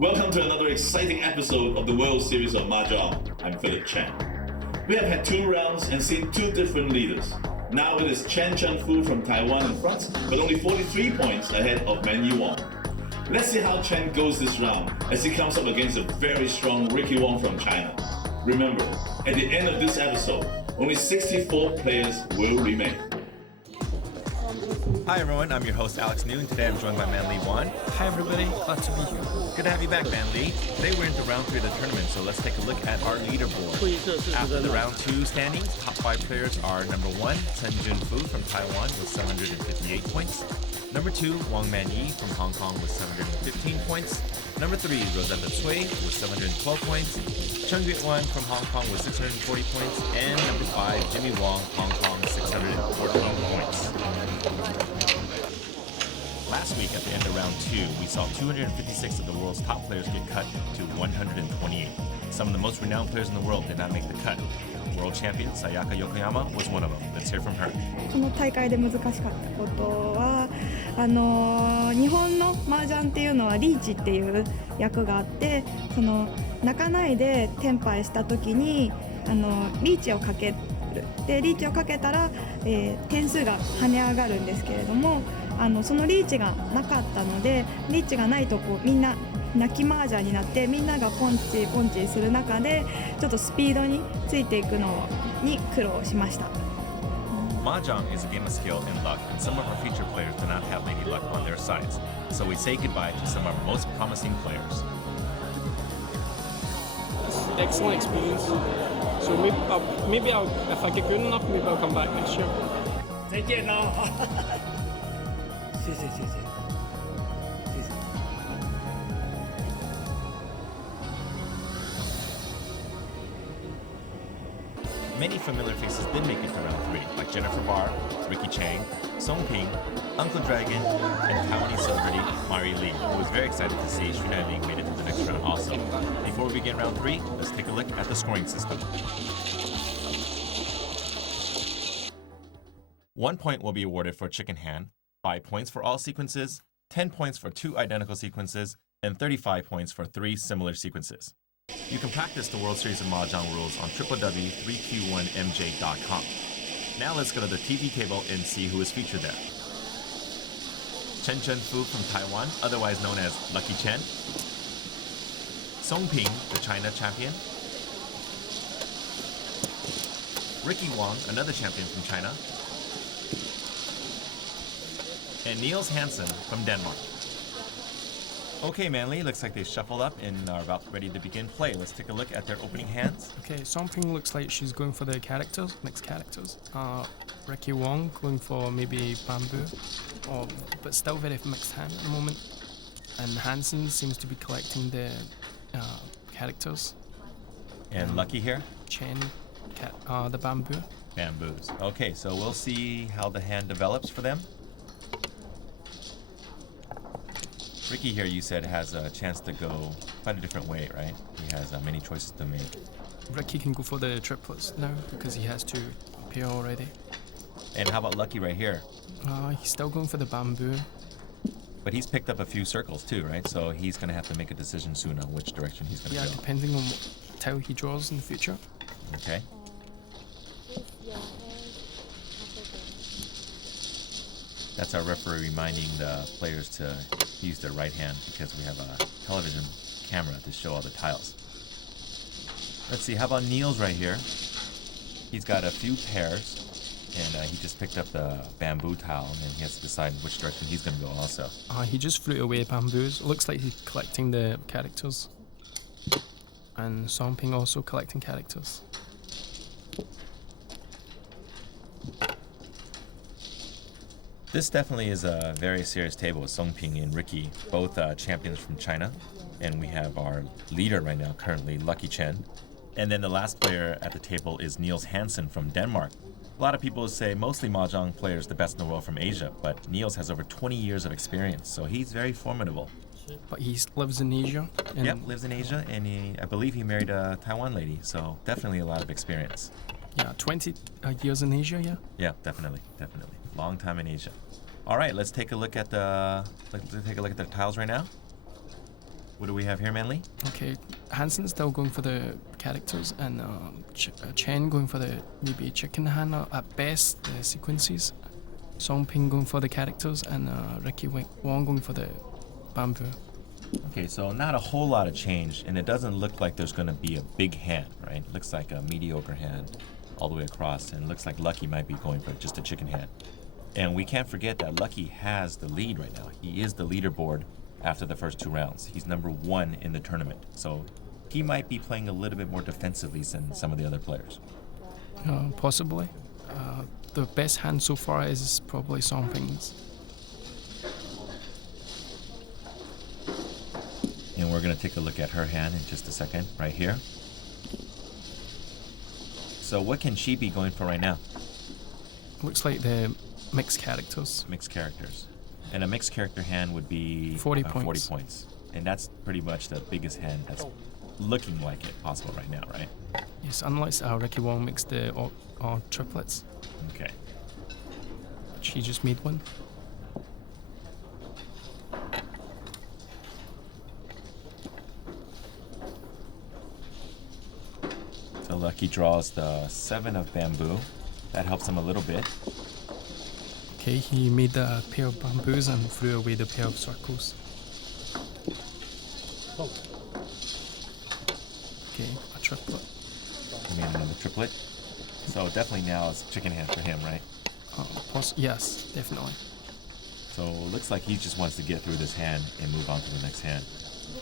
Welcome to another exciting episode of the World Series of Mahjong. I'm Philip Chen. We have had 2 rounds and seen 2 different leaders. Now it is Chen Chunfu from Taiwan in front, but only 43 points ahead of Man Yi Wong. Let's see how Chen goes this round as he comes up against a very strong Ricky Wong from China. Remember, at the end of this episode, only 64 players will remain. Hi everyone, I'm your host Alex New, and today I'm joined by Man Li Wan. Hi everybody, glad to be here. Good to have you back, Man Li. Today we're into round 3 of the tournament, so let's take a look at our leaderboard. After the round 2 standings, top 5 players are number 1, Chen Junfu from Taiwan with 758 points. Number 2, Wang Manyi from Hong Kong with 715 points. Number 3, Rosetta Cui with 712 points. Cheng Yuan from Hong Kong with 640 points. And number 5, Jimmy Wong, Hong Kong, 614 points. Last week, at the end of round 2, we saw 256 of the world's top players get cut to 128. Some of the most renowned players in the world did not make the cut. World champion Sayaka Yokoyama was one of them. Let's hear from her. この大会で難しかったことは日本の麻雀っていうのはリーチっていう役があって、その泣かないでテンパイした時にリーチをかける。でリーチをかけたら、点数が跳ね上がるんですけれども、そのリーチがなかったので、リーチがないとみんな泣き麻雀になってみんながポンチポンチする中でちょっとスピードについていくのに苦労しました。Mahjong is a game of skill and luck, and some of our featured players do not have any luck on their sides. So we say goodbye to some of our most promising players. Excellent experience. So maybe I'll, if I get good enough, maybe I'll come back next year. 再见喽！谢谢谢谢谢谢。Many familiar faces did make it to round 3, like Jennifer Barr, Ricky Chang, Song Ping, Uncle Dragon, and Taiwanese celebrity Mari Lee, who was very excited to see Shrina Ling made it to the next round also. Before we begin round 3, let's take a look at the scoring system. 1 point will be awarded for chicken hand, 5 points for all sequences, 10 points for 2 identical sequences, and 35 points for 3 similar sequences. You can practice the World Series of Mahjong rules on www.3q1mj.com. Now let's go to the TV table and see who is featured there. Chen Chunfu from Taiwan, otherwise known as Lucky Chen. Song Ping, the China champion. Ricky Wong, another champion from China. And Niels Hansen from Denmark. Okay, Manly, looks like they shuffled up and are about ready to begin play. Let's take a look at their opening hands. Okay, Songping looks like she's going for the mixed characters. Ricky Wong going for maybe bamboo, but still very mixed hand at the moment. And Hansen seems to be collecting the characters. And Lucky here? Chen, the bamboo. Bamboos. Okay, so we'll see how the hand develops for them. Ricky here, you said, has a chance to go quite a different way, right? He has many choices to make. Ricky can go for the triplets now because he has 2 pair already. And how about Lucky right here? He's still going for the bamboo. But he's picked up a few circles too, right? So he's going to have to make a decision soon on which direction he's going to go. Yeah, depending on what tile he draws in the future. Okay. That's our referee reminding the players to use their right hand because we have a television camera to show all the tiles. Let's see, how about Niels right here? He's got a few pairs, and he just picked up the bamboo tile, and he has to decide which direction he's going to go also. He just threw away bamboos. It looks like he's collecting the characters. And Songping also collecting characters. This definitely is a very serious table with Song Ping and Ricky, both champions from China. And we have our leader right now, currently, Lucky Chen. And then the last player at the table is Niels Hansen from Denmark. A lot of people say mostly Mahjong players the best in the world from Asia, but Niels has over 20 years of experience, so he's very formidable. But he lives in Asia? Yep, lives in Asia, and I believe he married a Taiwan lady, so definitely a lot of experience. Yeah, 20 years in Asia, yeah? Yeah, definitely. Long time in Asia. All right, let's take a look at the tiles right now. What do we have here, Manly? Okay, Hansen's still going for the characters, and Chen going for the maybe chicken hand at best, the sequences. Song Ping going for the characters, and Ricky Wong going for the bamboo. Okay, so not a whole lot of change, and it doesn't look like there's going to be a big hand, right? It looks like a mediocre hand all the way across, and it looks like Lucky might be going for just a chicken hand. And we can't forget that Lucky has the lead right now. He is the leaderboard after the first 2 rounds. He's number 1 in the tournament, so he might be playing a little bit more defensively than some of the other players. Possibly. The best hand so far is probably Song Ping's. And we're going to take a look at her hand in just a second, right here. So what can she be going for right now? Looks like the mixed characters. Mixed characters. And a mixed character hand would be 40 40 points. points. And that's pretty much the biggest hand that's looking like it possible right now, right? Yes, unless Ricky Wong makes the or triplets. Okay. She just made one. So Lucky draws the 7 of bamboo. That helps him a little bit. Okay, he made a pair of bamboos and threw away the pair of circles. Oh. Okay, a triplet. He made another triplet. So definitely now it's chicken hand for him, right? Yes, definitely. So it looks like he just wants to get through this hand and move on to the next hand.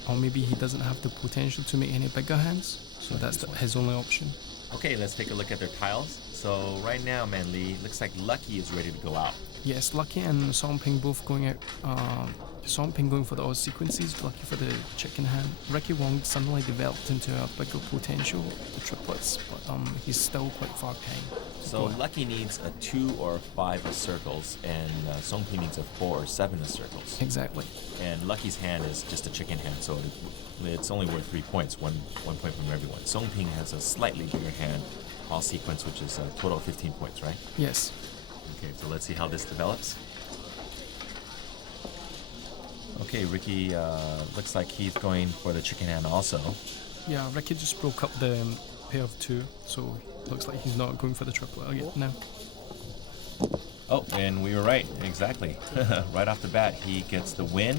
Or maybe he doesn't have the potential to make any bigger hands, so that's his only option. Okay, let's take a look at their tiles. So right now, Manly, looks like Lucky is ready to go out. Yes, Lucky and Song Ping both going out. Song Ping going for the odd sequences, Lucky for the chicken hand. Ricky Wong suddenly developed into a bigger potential, the triplets, but he's still quite far behind. So Lucky needs a 2 or 5 of circles, and Song Ping needs a 4 or 7 of circles. Exactly. And Lucky's hand is just a chicken hand, so it's only worth 3 points, one point from everyone. Song Ping has a slightly bigger hand, all sequence, which is a total of 15 points, right? Yes. Okay, so let's see how this develops. Okay, Ricky looks like he's going for the chicken hand also. Yeah, Ricky just broke up the pair of 2, so looks like he's not going for the triplet again now. Oh, and we were right, exactly. Right off the bat, he gets the win.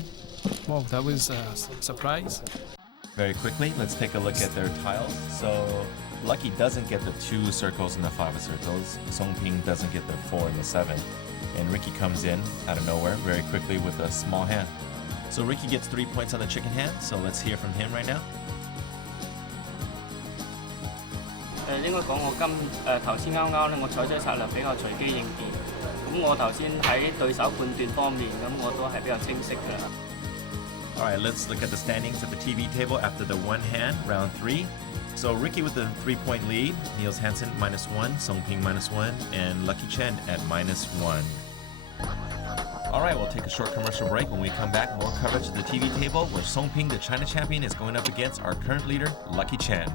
Wow, that was a surprise. Very quickly, let's take a look at their tiles. So Lucky doesn't get the 2 circles and the 5 of circles. Song Ping doesn't get the 4 and the 7. And Ricky comes in out of nowhere very quickly with a small hand. So Ricky gets 3 points on the chicken hand, so let's hear from him right now. 應該講我頭先啱啱咧，我採取策略比較隨機應變。咁我頭先喺對手判斷方面，咁我都係比較清晰㗎啦。 All right, let's look at the standings at the TV table after the 1 hand, round 3. So Ricky with the 3-point lead, Niels Hansen -1, Song Ping -1, and Lucky Chen at -1. All right, we'll take a short commercial break. When we come back, more coverage of the TV table where Song Ping, the China champion, is going up against our current leader, Lucky Chen.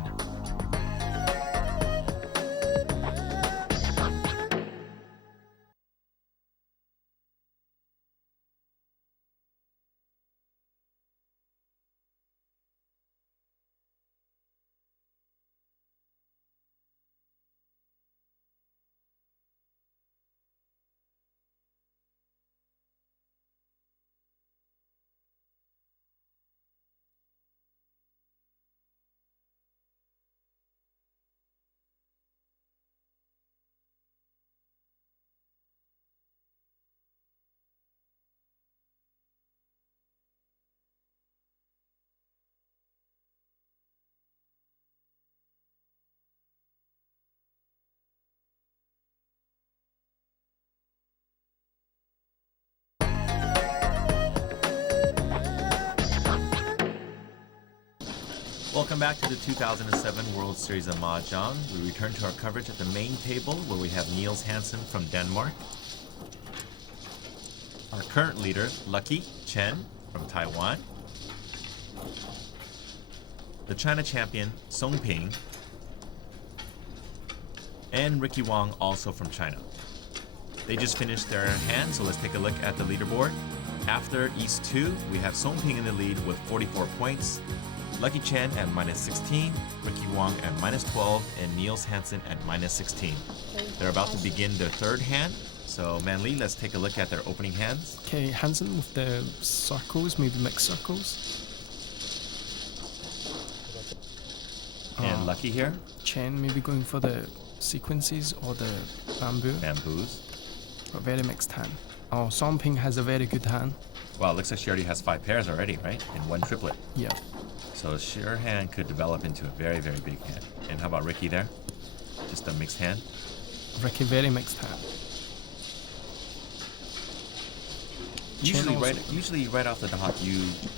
Welcome back to the 2007 World Series of Mahjong. We return to our coverage at the main table where we have Niels Hansen from Denmark, our current leader, Lucky Chen from Taiwan, the China champion, Song Ping, and Ricky Wong, also from China. They just finished their hand, so let's take a look at the leaderboard. After East 2, we have Song Ping in the lead with 44 points, Lucky Chen at minus 16, Ricky Wong at minus 12, and Niels Hansen at minus 16. They're about to begin their third hand, so Manli, let's take a look at their opening hands. Okay, Hansen with the circles, maybe mixed circles. And Lucky here. Chen maybe going for the sequences or the bamboo. Bamboos. A very mixed hand. Oh, Song Ping has a very good hand. Wow, looks like she already has 5 pairs already, right? And 1 triplet. Yeah. So her hand could develop into a very, very big hand. And how about Ricky there? Just a mixed hand. Ricky, very mixed hand. Usually right off the dot, do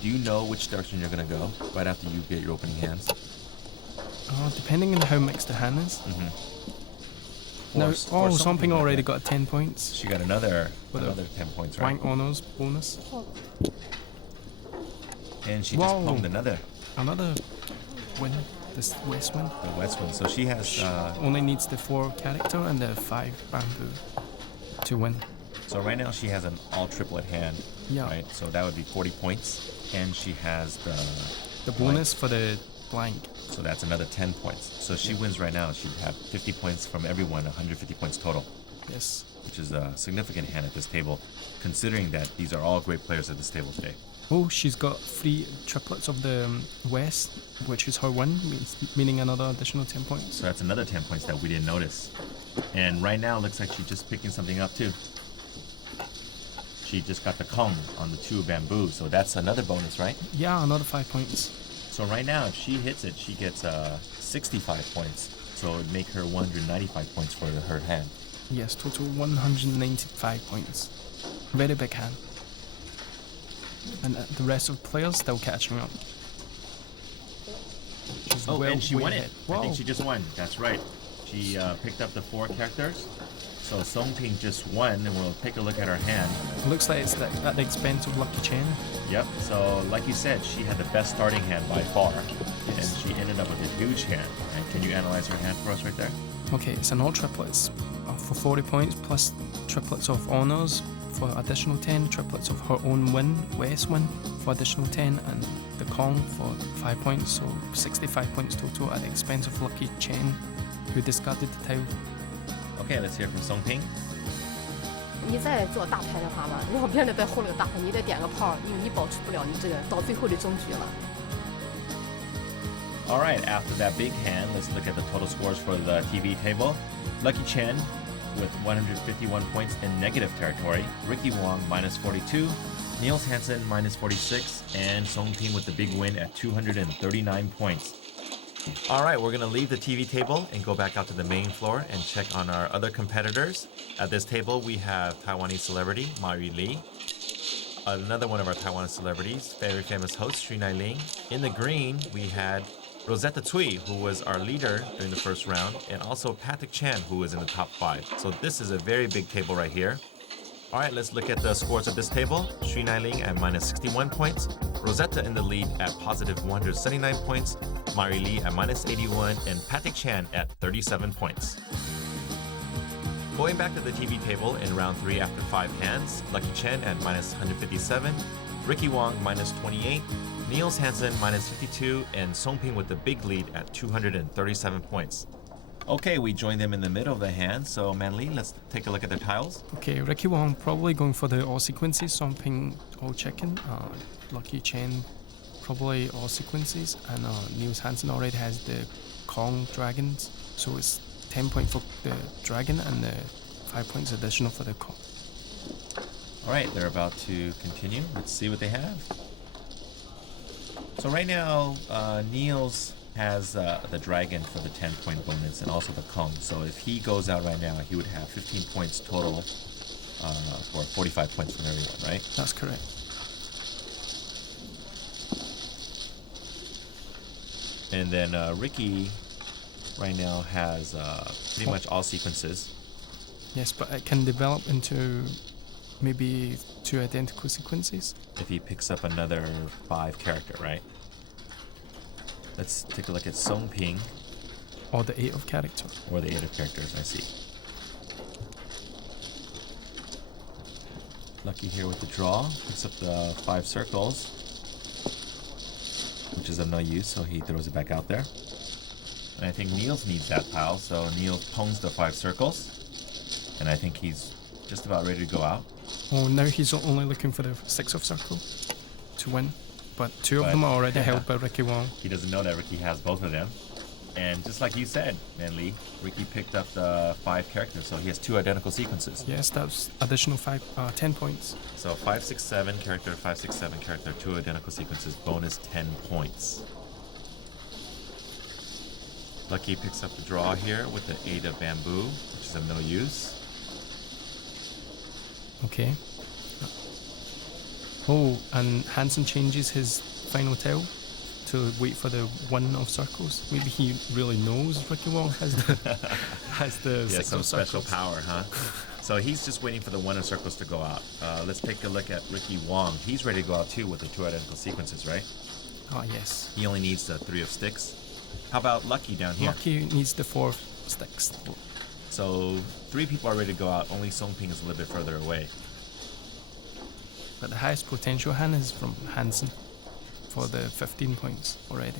you know which direction you're gonna go right after you get your opening hands? Depending on how mixed the hand is. Now, Song Ping already got 10 points. She got another 10 points, right? Rank honors bonus. And she just palmed another win. This West win. the West one. So she has Only needs the 4 character and the 5 bamboo to win. so right now she has an all triplet hand, Yeah. right? So that would be 40 points, and she has The bonus for the blank. so that's another 10 points. So she wins right now. She'd have 50 points from everyone, 150 points total, Yes. which is a significant hand at this table, considering that these are all great players at this table today. Oh, she's got 3 triplets of the West, which is her win, meaning another additional 10 points. So that's another 10 points that we didn't notice. And right now, it looks like she's just picking something up too. She just got the Kong on the 2 bamboo, so that's another bonus, right? Yeah, another 5 points. So right now, if she hits it, she gets 65 points. So it would make her 195 points for her hand. Yes, total 195 points. Very big hand. And the rest of the players still catching up. She's And she way won it. ahead. I think Wow. she just won. That's right. She picked up the 4 characters. So Song Ping just won, and we'll take a look at her hand. Looks like it's at the expense of Lucky Chen. Yep. So like you said, she had the best starting hand by far, and she ended up with a huge hand. And can you analyze her hand for us right there? Okay, it's an all triplets for 40 points, plus triplets of honors for additional 10, triplets of her own win, West win, for additional 10, and the Kong for 5 points, so 65 points total at the expense of Lucky Chen, who discarded the tile. Okay, let's hear from Song Ping. 你再做大牌的话嘛，然后别人再后了个大牌，你得点个炮，因为你保持不了你这个到最后的终局了。 All right, after that big hand, let's look at the total scores for the TV table. Lucky Chen with 151 points in negative territory, Ricky Wong minus 42, Niels Hansen minus 46, and Song Ping with the big win at 239 points. All right, we're going to leave the TV table and go back out to the main floor and check on our other competitors. At this table, we have Taiwanese celebrity Mari Lee, another one of our Taiwanese celebrities, very famous host Sri Nai Ling. In the green, we had Rosetta Tui, who was our leader during the first round, and also Patrick Chan, who was in the top 5. So this is a very big table right here. All right, let's look at the scores of this table. Sri Nai Ling at minus 61 points, Rosetta in the lead at positive 179 points, Mari Lee at minus 81, and Patrick Chan at 37 points. Going back to the TV table in round 3 after 5 hands, Lucky Chen at minus 157, Ricky Wong minus 28, Niels Hansen minus 52, and Song Ping with the big lead at 237 points. Okay, we joined them in the middle of the hand, so Manli, let's take a look at their tiles. Okay, Ricky Wong probably going for the all sequences, Song Ping all chicken, Lucky Chen probably all sequences, and Niels Hansen already has the Kong dragons, so it's 10 points for the dragon and 5 points additional for the Kong. All right, they're about to continue. Let's see what they have. So right now, Niels has the dragon for the 10-point bonus and also the Kong. So if he goes out right now, he would have 15 points total, or 45 points from everyone, right? That's correct. And then Ricky right now has pretty much all sequences. Yes, but it can develop into maybe 2 identical sequences. If he picks up another 5 character, right? Let's take a look at Song Ping. Or the 8 of character. Or the 8 of characters, I see. Lucky here with the draw. Picks up the 5 circles, which is of no use, so he throws it back out there. And I think Niels needs that pile, so Niels pongs the 5 circles. And I think he's just about ready to go out. Oh, now he's only looking for the 6 of circle to win. But 2 of them are already held by Ricky Wong. He doesn't know that Ricky has both of them. And just like you said, Man Lee, Ricky picked up the 5 characters, so he has 2 identical sequences. Yes, that's additional 10 points. So 5, 6, 7 character, 5, 6, 7 character, 2 identical sequences, bonus 10 points. Lucky picks up the draw here with the 8 of bamboo, which is of no use. Okay. Oh, and Hansen changes his final tell to wait for the 1 of circles. Maybe he really knows Ricky Wong has the 6 some of special circles. power, huh? So he's just waiting for the 1 of circles to go out. Let's take a look at Ricky Wong. He's ready to go out too with the 2 identical sequences, right? Ah, yes. He only needs the 3 of sticks. How about Lucky down here? Lucky needs the 4 sticks. So 3 people are ready to go out. Only Song Ping is a little bit further away. But the highest potential hand is from Hansen for the 15 points already.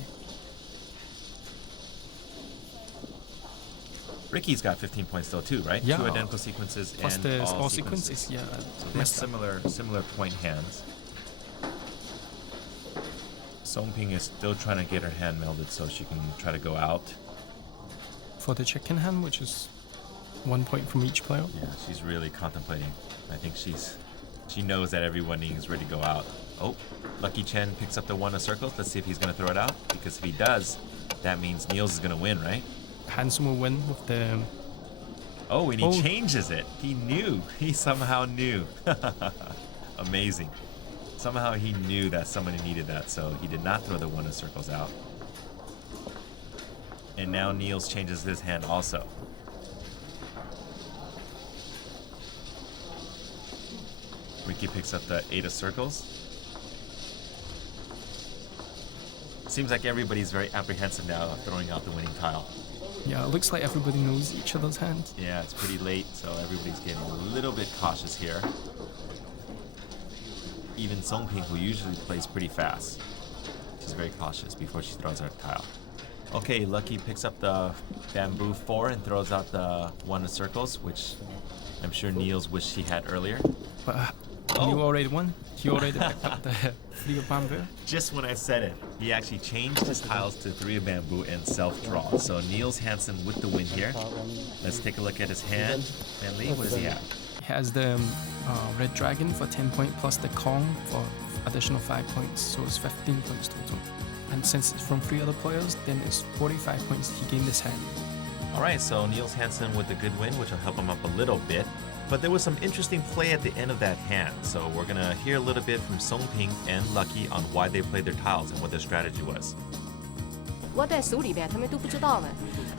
Ricky's got 15 points though too, right? Yeah. 2 identical sequences Plus and the all sequences, yeah. So they have similar point hands. Song Ping is still trying to get her hand melded so she can try to go out. For the chicken hand, which is 1 point from each player. Yeah, she's really contemplating. I think she knows that everyone is ready to go out. Oh, Lucky Chen picks up the 1 of circles. Let's see if he's going to throw it out. Because if he does, that means Niels is going to win, right? Hansen will win with the... Oh, and he changes it. He knew. He somehow knew. Amazing. Somehow he knew that somebody needed that, so he did not throw the 1 of circles out. And now Niels changes his hand also. Ricky picks up the 8 of circles. Seems like everybody's very apprehensive now of throwing out the winning tile. Yeah, it looks like everybody knows each other's hands. Yeah, it's pretty late, so everybody's getting a little bit cautious here. Even Song Ping, who usually plays pretty fast, she's very cautious before she throws out a tile. Okay, Lucky picks up the bamboo 4 and throws out the 1 of circles, which I'm sure Niels wished he had earlier. But you already won. He already picked up the 3 of bamboo. Just when I said it, he actually changed his tiles to 3 of bamboo and self-draw. So Niels Hansen with the win here. Let's take a look at his hand. Man Lee, what does he have? He has the red dragon for 10 points plus the Kong for additional 5 points. So it's 15 points total. And since it's from 3 other players, then it's 45 points he gained this hand. Alright, so Niels Hansen with a good win, which will help him up a little bit. But there was some interesting play at the end of that hand, so we're gonna hear a little bit from Song Ping and Lucky on why they played their tiles and what their strategy was. 握在手里边，他们都不知道呢。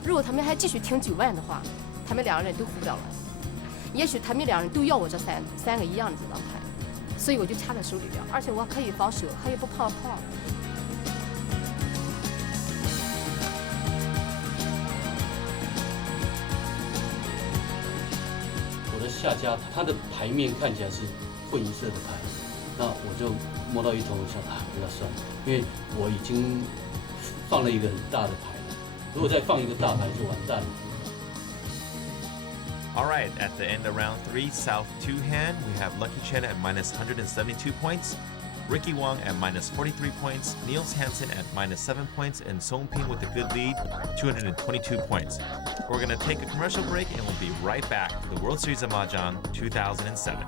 如果他们还继续听9万的话，他们2个人都胡不了了。也许他们2人都要我这3个一样的这张牌，所以我就掐在手里边，而且我可以防守，可以不泡泡。下家它的牌面看起来是混银色的牌，那我就摸到一头，我想那算了，因为我已经放了一个很大的牌了，如果再放一个大牌就完蛋了。Alright, at the end of round 3, South 2 hand, we have Lucky Chen at minus 172 points, Ricky Wong at minus 43 points, Niels Hansen at minus 7 points, and Song Ping with a good lead, 222 points. We're going to take a commercial break and we'll be right back for the World Series of Mahjong 2007.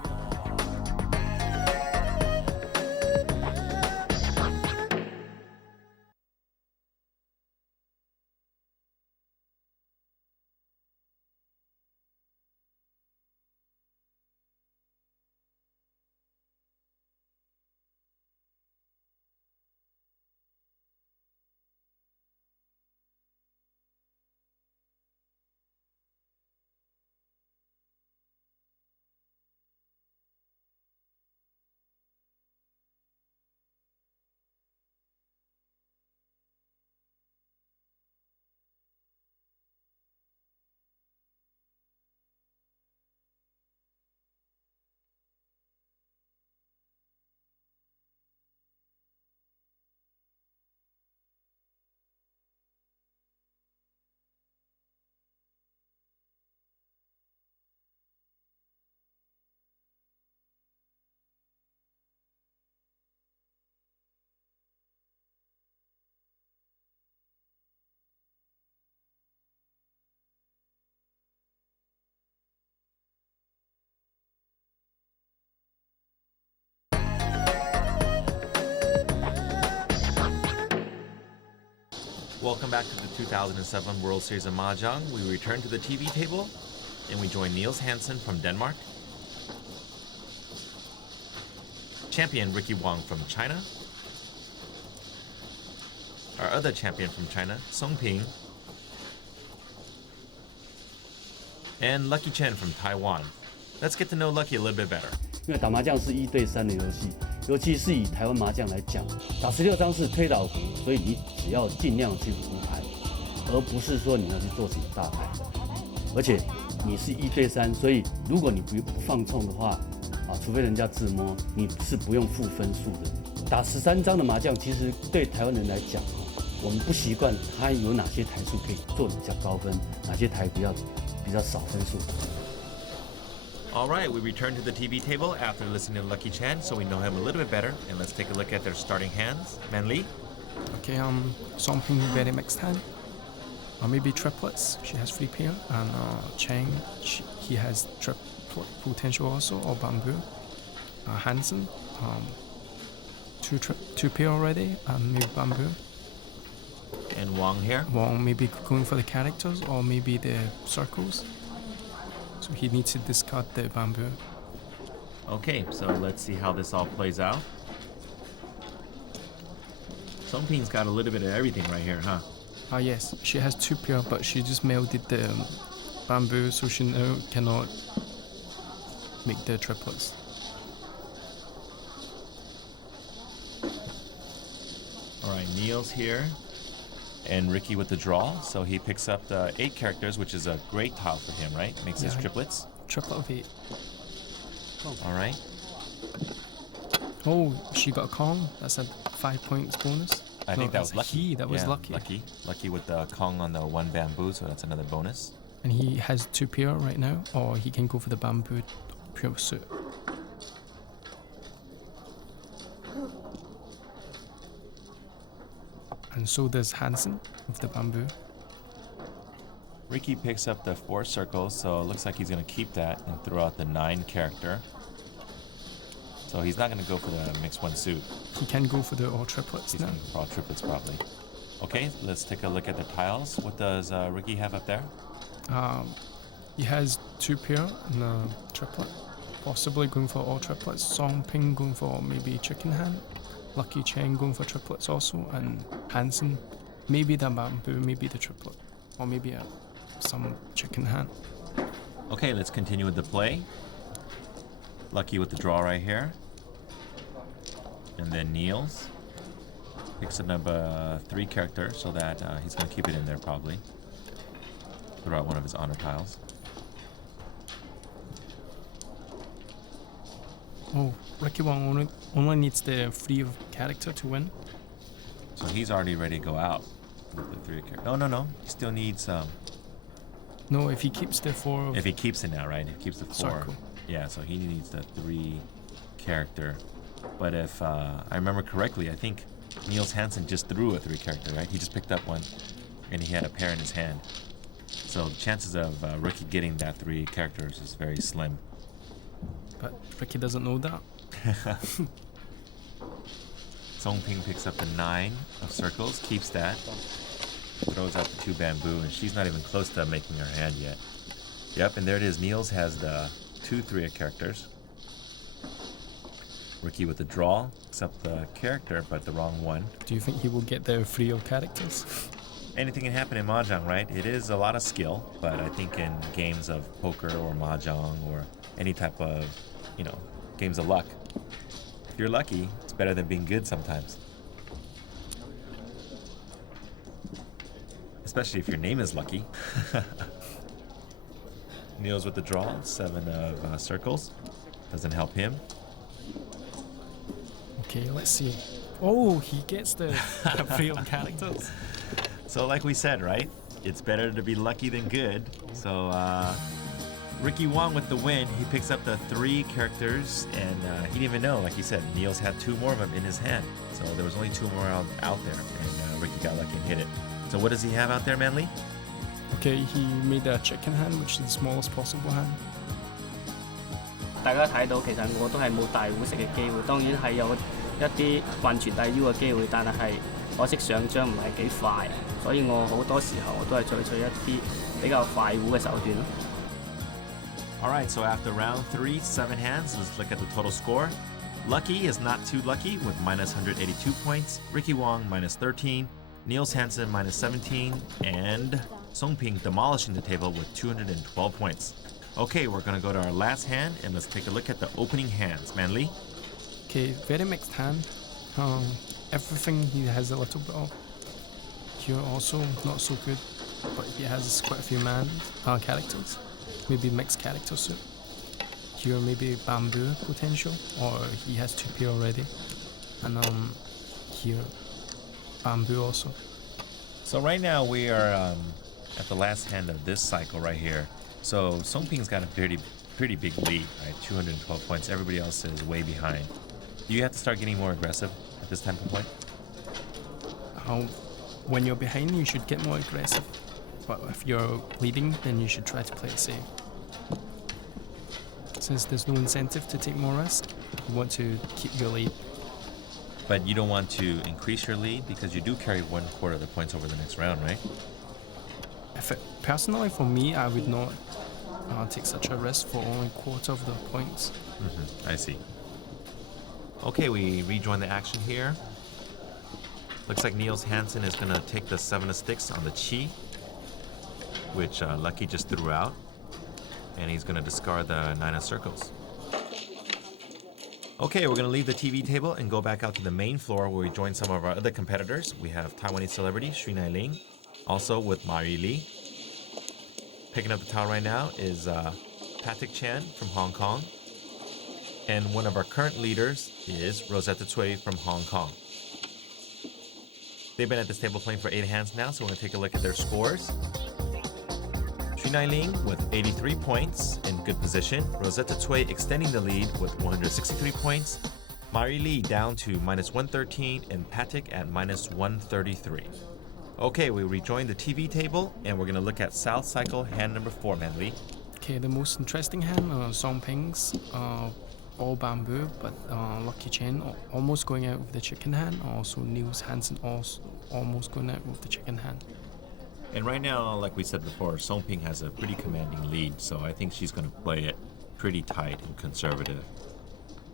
Welcome back to the 2007 World Series of Mahjong. We return to the TV table and we join Niels Hansen from Denmark, champion Ricky Wong from China, our other champion from China, Song Ping, and Lucky Chen from Taiwan. Let's get to know Lucky a little bit better. 因为打麻将是1对3的游戏，尤其是以台湾麻将来讲，打16张是推倒胡，所以你只要尽量去胡牌，而不是说你要去做什么大牌。而且你是1对3，所以如果你不放冲的话，除非人家自摸，你是不用付分数的。打13张的麻将，其实对台湾人来讲，我们不习惯它有哪些台数可以做得比较高分，哪些台比较少分数。All right, we return to the TV table after listening to Lucky Chen, so we know him a little bit better. And let's take a look at their starting hands. Man-Li? Okay, Song Ping very mixed hand. Maybe triplets. She has 3 pair. And Cheng, he has triplet potential also, or bamboo. Hansen, 2 pair already, and maybe bamboo. And Wong here? Wong maybe going for the characters or maybe the circles. So he needs to discard the bamboo. Okay, so let's see how this all plays out. Song Ping's got a little bit of everything right here, huh? Yes, she has 2 pair, but she just melded the bamboo, so she now cannot make the triplets. All right, Niels here. And Ricky with the draw, so he picks up the 8 characters, which is a great tile for him, right? Makes his triplets. Triplet of 8. All right. Oh, she got a Kong. That's a 5 points bonus. I think that was Lucky. That was Lucky. Lucky with the Kong on the 1 bamboo, so that's another bonus. And he has 2 pair right now, or he can go for the bamboo pure suit. And so does Hansen with the bamboo. Ricky picks up the 4 circles, so it looks like he's going to keep that and throw out the 9 character. So he's not going to go for the mixed 1 suit. He can go for the all triplets He's now. going to draw triplets probably. Okay, let's take a look at the tiles. What does Ricky have up there? He has 2 pair and a triplet. Possibly going for all triplets. Song Ping going for maybe chicken hand. Lucky Chen going for triplets also, and Hansen, maybe the bamboo, maybe the triplet, or maybe some chicken hand. Okay, let's continue with the play. Lucky with the draw right here. And then Niels picks up number 3 character, so that he's going to keep it in there probably. Throw out one of his honor tiles. Oh, Ricky Wong only needs the 3 of character to win. So he's already ready to go out with the 3 character. No. He still needs No, if he keeps the 4 of... If he keeps it now, right? If he keeps the 4. Circle. Yeah, so he needs the 3 character. But if I remember correctly, I think Niels Hansen just threw a 3 character, right? He just picked up 1 and he had a pair in his hand. So the chances of Ricky getting that 3 characters is very slim. But Ricky doesn't know that. Song Ping picks up the 9 of circles, keeps that, throws out the 2 bamboo, and she's not even close to making her hand yet. Yep, and there it is. Niels has the 2 3 characters. Ricky with the draw, picks up the character, but the wrong one. Do you think he will get the 3 of characters? Anything can happen in Mahjong, right? It is a lot of skill, but I think in games of poker or Mahjong or any type of, games of luck, if you're lucky, it's better than being good sometimes. Especially if your name is Lucky. Niels with the draw, 7 of circles. Doesn't help him. Okay, let's see. Oh, he gets the 3 of characters. So like we said, right? It's better to be lucky than good. So Ricky Wong with the win. He picks up the 3 characters, and he didn't even know. Like he said, Niels had 2 more of them in his hand. So there was only 2 more out there, and Ricky got lucky and hit it. So what does he have out there, Man-Li? Okay, he made a chicken hand, which is the smallest possible hand. 大家睇到其實我都係冇大戶食嘅機會，當然係有一啲運傳遞腰嘅機會，但係可惜上張唔係幾快，所以我好多時候我都係採取一啲比較快糊嘅手段咯。Alright, so after round 3, 7 hands, let's look at the total score. Lucky is not too lucky with minus 182 points, Ricky Wong minus 13, Niels Hansen minus 17, and Song Ping demolishing the table with 212 points. Okay, we're gonna go to our last hand and let's take a look at the opening hands. Manly? Okay, very mixed hand. Everything he has a little bit of. Here also not so good, but he has quite a few characters. Maybe mixed characters too. Here maybe bamboo potential, or he has 2P already. And here bamboo also. So right now we are at the last hand of this cycle right here. So Song Ping's got a pretty big lead, right? 212 points. Everybody else is way behind. Do you have to start getting more aggressive at this time of play? When you're behind, you should get more aggressive. But if you're leading, then you should try to play it safe. Since there's no incentive to take more risk, you want to keep your lead. But you don't want to increase your lead because you do carry 1/4 of the points over the next round, right? Personally, for me, I would not take such a risk for only 1/4 of the points. I see. Okay, we rejoin the action here. Looks like Niels Hansen is going to take the 7 of sticks on the chi, which Lucky just threw out. And he's going to discard the 9 of circles. Okay, we're going to leave the TV table and go back out to the main floor where we join some of our other competitors. We have Taiwanese celebrity Sri Nai Ling, also with Mari Lee. Picking up the towel right now is Patrick Chan from Hong Kong. And one of our current leaders is Rosetta Tsui from Hong Kong. They've been at this table playing for 8 hands now, so we're going to take a look at their scores. Sri Nai Ling with 83 points in good position. Rosetta Tsui extending the lead with 163 points. Mari Lee down to minus 113 and Patrick at minus 133. Okay, we rejoin the TV table and we're going to look at South Cycle hand number 4, Manly. Okay, the most interesting hand, Song Ping's, all bamboo, but Lucky Chen almost going out with the chicken hand. Also, Niels Hansen also almost going out with the chicken hand. And right now, like we said before, Song Ping has a pretty commanding lead, so I think she's going to play it pretty tight and conservative.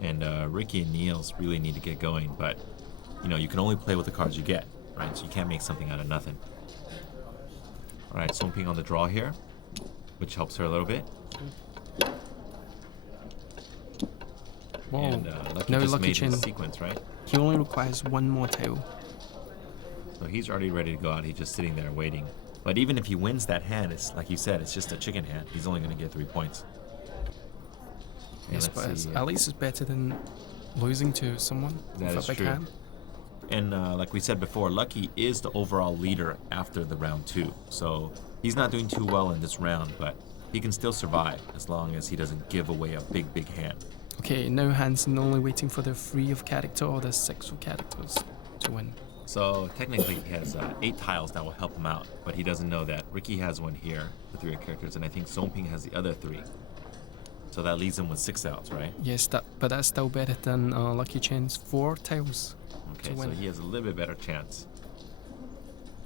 And Ricky and Niels really need to get going, but you can only play with the cards you get, right? So you can't make something out of nothing. All right, Song Ping on the draw here, which helps her a little bit. Whoa. And Lucky now just Lucky made Chen, his sequence, right? he only requires 1 more tile. So he's already ready to go out. He's just sitting there waiting. But even if he wins that hand, it's like you said, it's just a chicken hand. He's only going to get 3 points. Yes, but at least it's better than losing to someone That with is a big true. hand. And like we said before, Lucky is the overall leader after the round 2. So he's not doing too well in this round, but he can still survive as long as he doesn't give away a big hand. Okay, now Hansen only waiting for the 3 of character or the 6 of characters to win. So technically he has 8 tiles that will help him out, but he doesn't know that Ricky has 1 here, the 3 of characters, and I think Song Ping has the other 3. So that leaves him with 6 outs, right? Yes, but that's still better than Lucky Chen's 4 tiles. Okay, so he has a little bit better chance.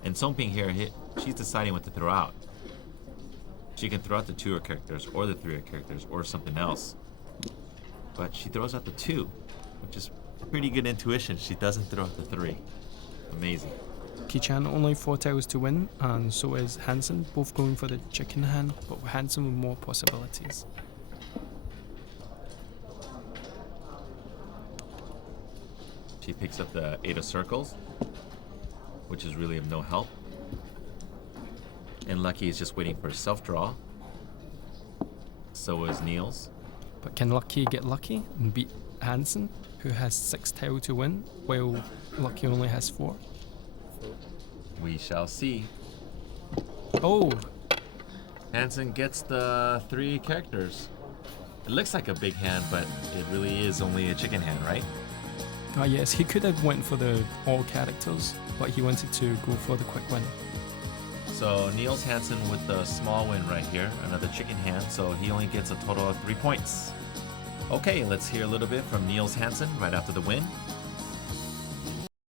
And Song Ping here, she's deciding what to throw out. She can throw out the 2 of characters or the 3 of characters or something else. But she throws out the 2, which is pretty good intuition. She doesn't throw out the 3. Amazing. Kichan only 4 tiles to win, and so is Hansen, both going for the chicken hand, but Hansen with more possibilities. She picks up the 8 of circles, which is really of no help. And Lucky is just waiting for a self-draw. So is Niels. But can Lucky get lucky and beat Hansen, who has 6 tiles to win, while Lucky only has 4? We shall see. Oh! Hansen gets the 3 characters. It looks like a big hand, but it really is only a chicken hand, right? Yes, he could have went for the all characters, but he wanted to go for the quick win. So Niels Hansen with the small win right here, another chicken hand, so he only gets a total of 3 points. Okay, let's hear a little bit from Niels Hansen right after the win.